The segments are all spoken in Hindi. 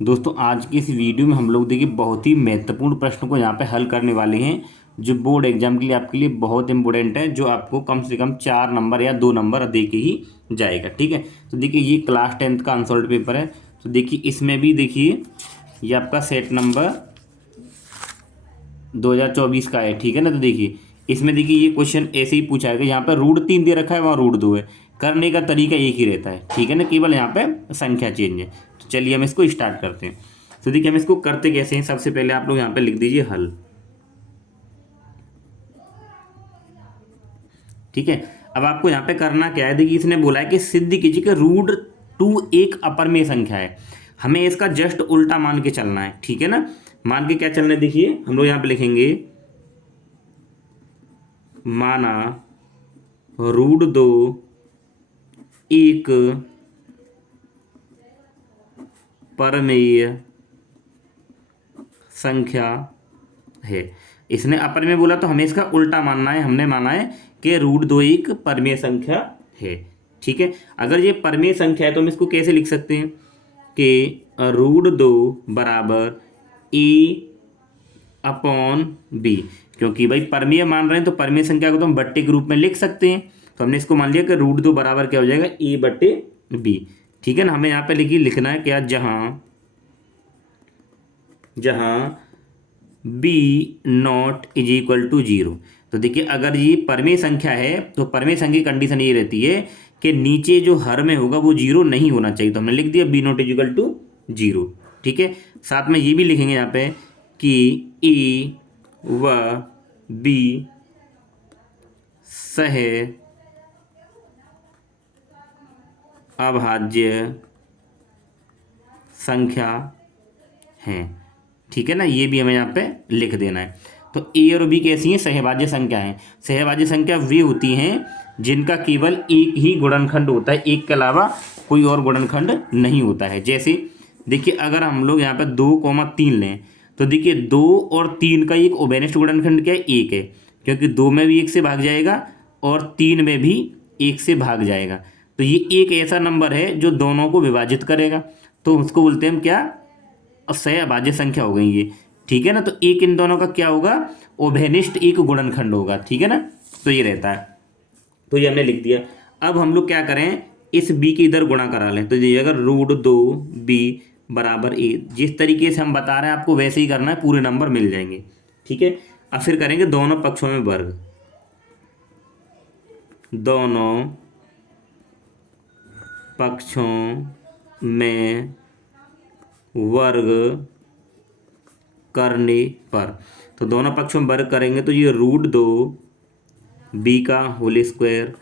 दोस्तों आज की इस वीडियो में हम लोग देखिए बहुत ही महत्वपूर्ण प्रश्न को यहाँ पे हल करने वाले हैं जो बोर्ड एग्जाम के लिए आपके लिए बहुत इंपॉर्टेंट है, जो आपको कम से कम 4 नंबर या 2 नंबर दे के ही जाएगा। ठीक है, तो देखिए ये क्लास 10th का आंसर्ड पेपर है। तो देखिए इसमें भी देखिए ये आपका सेट नंबर 2024 का है। ठीक है ना, तो देखिए इसमें देखिए ये क्वेश्चन ऐसे ही पूछा है कि यहाँ पर रूट 3 दे रखा है, वहाँ रूट 2 है। करने का तरीका एक ही रहता है, ठीक है ना, केवल यहाँ पे संख्या चेंज है। तो चलिए हम इसको स्टार्ट करते हैं। तो देखिए हम इसको करते कैसे हैं, सबसे पहले आप लोग यहाँ पे लिख दीजिए हल। ठीक है, अब आपको यहाँ पे करना क्या है, देखिए इसने बोला है कि सिद्ध कीजिए कि रूट 2 एक अपरमेय संख्या है। हमें इसका जस्ट उल्टा मान के चलना है। ठीक है ना, मान के क्या चलना है, देखिए हम लोग यहाँ पे लिखेंगे माना रूट 2 एक परमेय संख्या है। इसने अपर में बोला तो हमें इसका उल्टा मानना है। हमने माना है कि रूट 2 एक परमेय संख्या है। ठीक है, अगर ये परमेय संख्या है तो हम इसको कैसे लिख सकते हैं कि रूट 2 बराबर ए अपॉन बी। क्योंकि भाई परमेय मान रहे हैं तो परमेय संख्या को तो हम बट्टे के रूप में लिख सकते हैं। तो हमने इसको मान लिया कि रूट 2 बराबर क्या हो जाएगा, ए बट्टे बी। ठीक है ना, हमें यहाँ पे लिखना है क्या, जहाँ B not is equal to 0। तो देखिए अगर ये परमेय संख्या है तो परमेय संख्या की कंडीशन ये रहती है कि नीचे जो हर में होगा वो 0 नहीं होना चाहिए। तो हमने लिख दिया B not is equal to 0। ठीक है, साथ में ये भी लिखेंगे यहाँ पे कि ए व बी सह अभाज्य संख्या हैं। ठीक है ना, ये भी हमें यहाँ पे लिख देना है। तो ए और बी कैसी हैं, सहभाज्य संख्या हैं। सहभाज्य संख्या वे होती हैं जिनका केवल एक ही गुणनखंड होता है, एक के अलावा कोई और गुणनखंड नहीं होता है। जैसे देखिए अगर हम लोग यहाँ पे 2,3 लें तो देखिए 2 और 3 का एक उभयनिष्ठ गुणनखंड क्या है, 1 है। क्योंकि 2 में भी 1 से भाग जाएगा और 3 में भी 1 से भाग जाएगा। तो ये एक ऐसा नंबर है जो दोनों को विभाजित करेगा। तो उसको बोलते हैं हम क्या, सहअभाज्य संख्या हो गई ये। ठीक है ना, तो एक इन दोनों का क्या होगा, उभयनिष्ठ एक गुणनखंड होगा। ठीक है ना, तो ये रहता है। तो ये हमने लिख दिया। अब हम लोग क्या करें, इस बी के इधर गुणा करा लें। तो ये अगर रूट 2 बी बराबर ए, जिस तरीके से हम बता रहे हैं आपको वैसे ही करना है, पूरे नंबर मिल जाएंगे। ठीक है, अब फिर करेंगे दोनों पक्षों में वर्ग। दोनों पक्षों में वर्ग करने पर, तो दोनों पक्षों में वर्ग करेंगे तो ये रूट 2 बी का होल स्क्वायर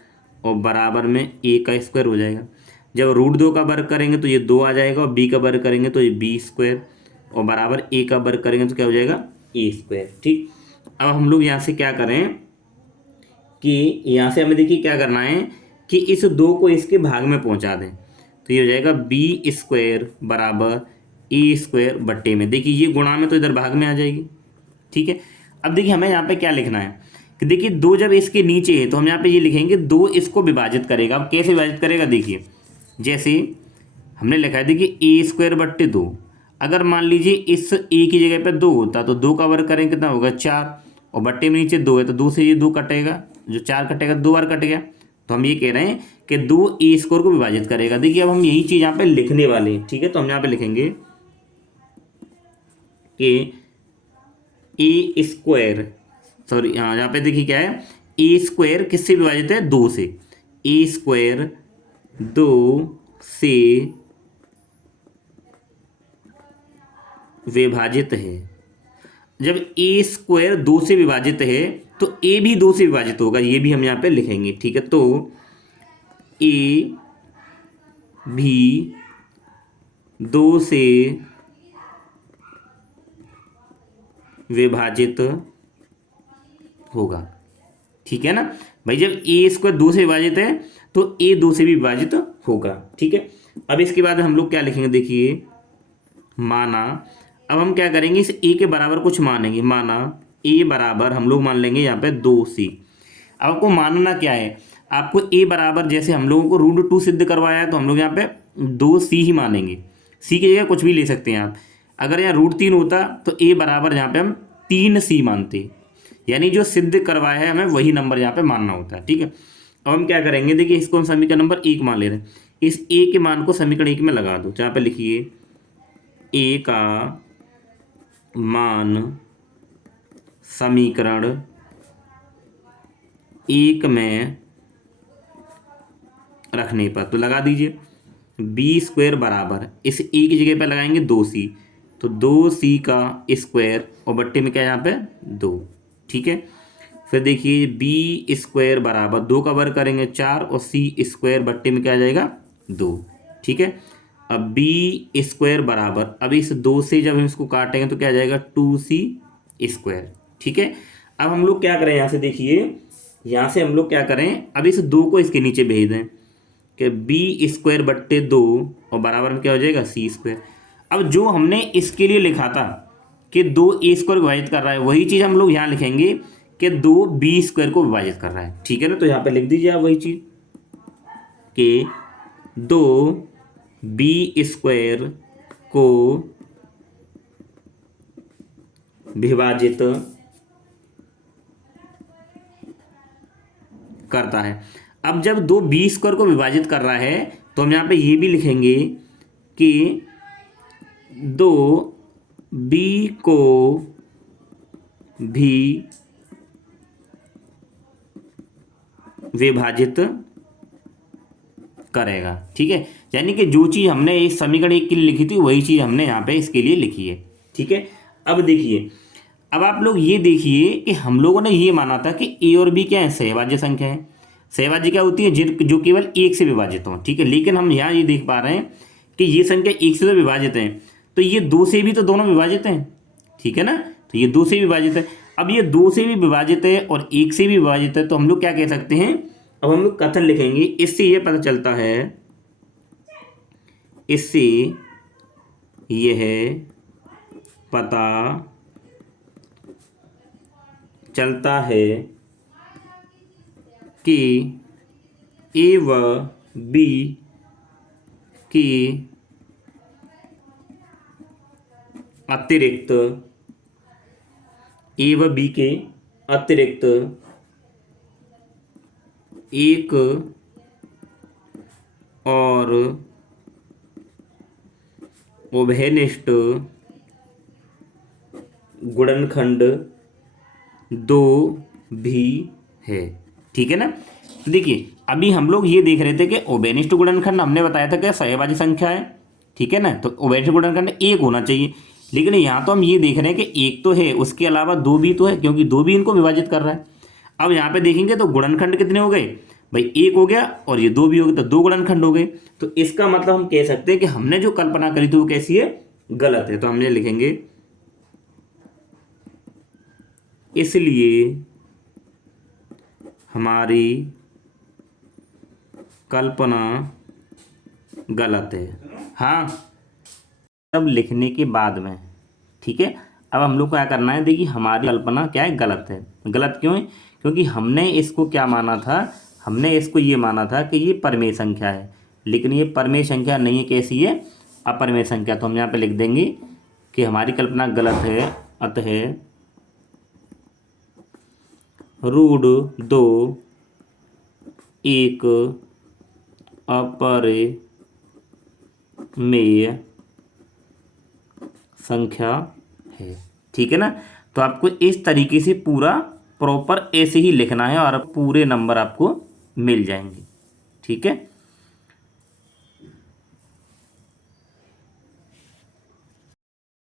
और बराबर में ए का स्क्वायर हो जाएगा। जब रूट 2 का वर्ग करेंगे तो ये 2 आ जाएगा और बी का वर्ग करेंगे तो ये बी स्क्वायर और बराबर ए का वर्ग करेंगे तो क्या हो जाएगा, ए स्क्वायर। ठीक, अब हम लोग यहाँ से क्या करें कि यहाँ से हमें देखिए क्या करना है कि इस 2 को इसके भाग में पहुँचा दें। तो ये हो जाएगा बी स्क्वायर बराबर ए स्क्वायर बट्टे में, देखिए ये गुणा में तो इधर भाग में आ जाएगी। ठीक है, अब देखिए हमें यहाँ पे क्या लिखना है कि देखिए 2 जब इसके नीचे है तो हम यहाँ पे ये लिखेंगे 2 इसको विभाजित करेगा। अब कैसे विभाजित करेगा, देखिए जैसे हमने लिखा है देखिए ए स्क्वायर बट्टे 2। अगर मान लीजिए इस ए की जगह पे 2 होता तो 2 का वर्ग करेंगे कितना होगा, 4, और बट्टे में नीचे 2 है तो 2 से ये 2 कटेगा, जो 4 कटेगा 2 बार कट गया। तो हम ये कह रहे हैं कि 2 ए स्क्वायर को विभाजित करेगा। देखिए अब हम यही चीज़ यहाँ पे लिखने वाले हैं। ठीक है, तो हम यहाँ पे लिखेंगे कि ए स्क्वायर, सॉरी यहाँ पे देखिए क्या है, ए स्क्वायर किससे विभाजित है, 2 से। ए स्क्वायर 2 से विभाजित है। जब ए स्क्वायर 2 से विभाजित है तो ए भी 2 से विभाजित होगा, ये भी हम यहाँ पे लिखेंगे। ठीक है, तो ए भी 2 से विभाजित होगा। ठीक है ना भाई, जब ए स्क्वायर 2 से विभाजित है तो ए 2 से भी विभाजित होगा। ठीक है, अब इसके बाद हम लोग क्या लिखेंगे, देखिए माना, अब हम क्या करेंगे, इस ए के बराबर कुछ मानेंगे। माना ए बराबर हम लोग मान लेंगे यहाँ पे 2c। अब आपको मानना क्या है, आपको ए बराबर, जैसे हम लोगों को रूट 2 सिद्ध करवाया है तो हम लोग यहाँ पे 2c ही मानेंगे। सी की जगह कुछ भी ले सकते हैं आप। अगर यहाँ √3 होता तो ए बराबर यहाँ पे हम 3c मानते, यानी जो सिद्ध करवाया है हमें वही नंबर यहाँ पे मानना होता है। ठीक है, अब हम क्या करेंगे, देखिए इसको हम समीकरण नंबर 1 मान ले रहे हैं। इस ए के मान को समीकरण 1 में लगा दो, जहाँ पे लिखिए ए का मान समीकरण 1 में रखने पर, तो लगा दीजिए b² बराबर, इस ए की जगह पर लगाएंगे 2c, तो 2c का स्क्वायर और बट्टे में क्या है यहाँ पे 2। ठीक है, फिर देखिए b² बराबर 2 का वर्ग करेंगे 4 और c² बट्टे में क्या आ जाएगा 2। ठीक है, अब b² बराबर, अब इस 2 से जब हम इसको काटेंगे तो क्या आ जाएगा 2c²। ठीक है, अब हम लोग क्या करें, यहाँ से देखिए, यहाँ से हम लोग क्या करें, अब इस 2 को इसके नीचे भेज दें कि b² बट्टे 2 और बराबर में क्या हो जाएगा c²। अब जो हमने इसके लिए लिखा था कि 2a² विभाजित कर रहा है, वही चीज़ हम लोग यहाँ लिखेंगे कि 2b² को विभाजित कर रहा है। ठीक है ना, तो यहाँ पे लिख दीजिए आप वही चीज़ कि 2b² को विभाजित करता है। अब जब 2b² को विभाजित कर रहा है तो हम यहाँ पे ये भी लिखेंगे कि 2b को भी विभाजित करेगा। ठीक है, यानी कि जो चीज़ हमने इस समीकरण 1 के लिए लिखी थी वही चीज़ हमने यहाँ पे इसके लिए लिखी है। ठीक है, अब देखिए, अब आप लोग ये देखिए कि हम लोगों ने ये माना था कि ए और बी क्या है, सहभाज्य संख्या है। सहभाज्य क्या होती है, जो केवल 1 से विभाजित हो। ठीक है, लेकिन हम यहाँ ये देख पा रहे हैं कि ये संख्या 1 से तो विभाजित है, तो ये 2 से भी तो दोनों विभाजित हैं। ठीक है ना, तो ये 2 से भी विभाजित है। अब ये 2 से भी विभाजित है और 1 से भी विभाजित है, तो हम लोग क्या कह सकते हैं, अब हम लोग कथन लिखेंगे। इससे ये पता चलता है, इससे यह पता चलता है कि ए व बी की अतिरिक्त, ए व बी के अतिरिक्त एक और उभयनिष्ठ गुणनखंड 2 भी है। ठीक है ना, तो देखिए अभी हम लोग ये देख रहे थे कि उभयनिष्ठ गुणनखंड हमने बताया था कि सहभाज्य संख्या है। ठीक है ना, तो उभयनिष्ठ गुणनखंड 1 होना चाहिए, लेकिन यहाँ तो हम ये देख रहे हैं कि 1 तो है, उसके अलावा 2 भी तो है, क्योंकि 2 भी इनको विभाजित कर रहा है। अब यहाँ पे देखेंगे तो गुणनखंड कितने हो गए भाई, 1 हो गया और ये 2 भी हो गए, तो 2 गुणनखंड हो गए। तो इसका मतलब हम कह सकते हैं कि हमने जो कल्पना करी थी वो कैसी है, गलत है। तो हमने लिखेंगे इसलिए हमारी कल्पना गलत है। हाँ, सब लिखने के बाद में। ठीक है, अब हम लोग को क्या करना है, देखिए हमारी कल्पना क्या है, गलत है। गलत क्यों है, क्योंकि हमने इसको क्या माना था, हमने इसको ये माना था कि ये परमेय संख्या है, लेकिन ये परमेय संख्या नहीं है। कैसी है, अपरमेय संख्या। तो हम यहाँ पे लिख देंगे कि हमारी कल्पना गलत है, अतः √2 एक अपरिमेय संख्या है। ठीक है ना, तो आपको इस तरीके से पूरा प्रॉपर ऐसे ही लिखना है और पूरे नंबर आपको मिल जाएंगे। ठीक है।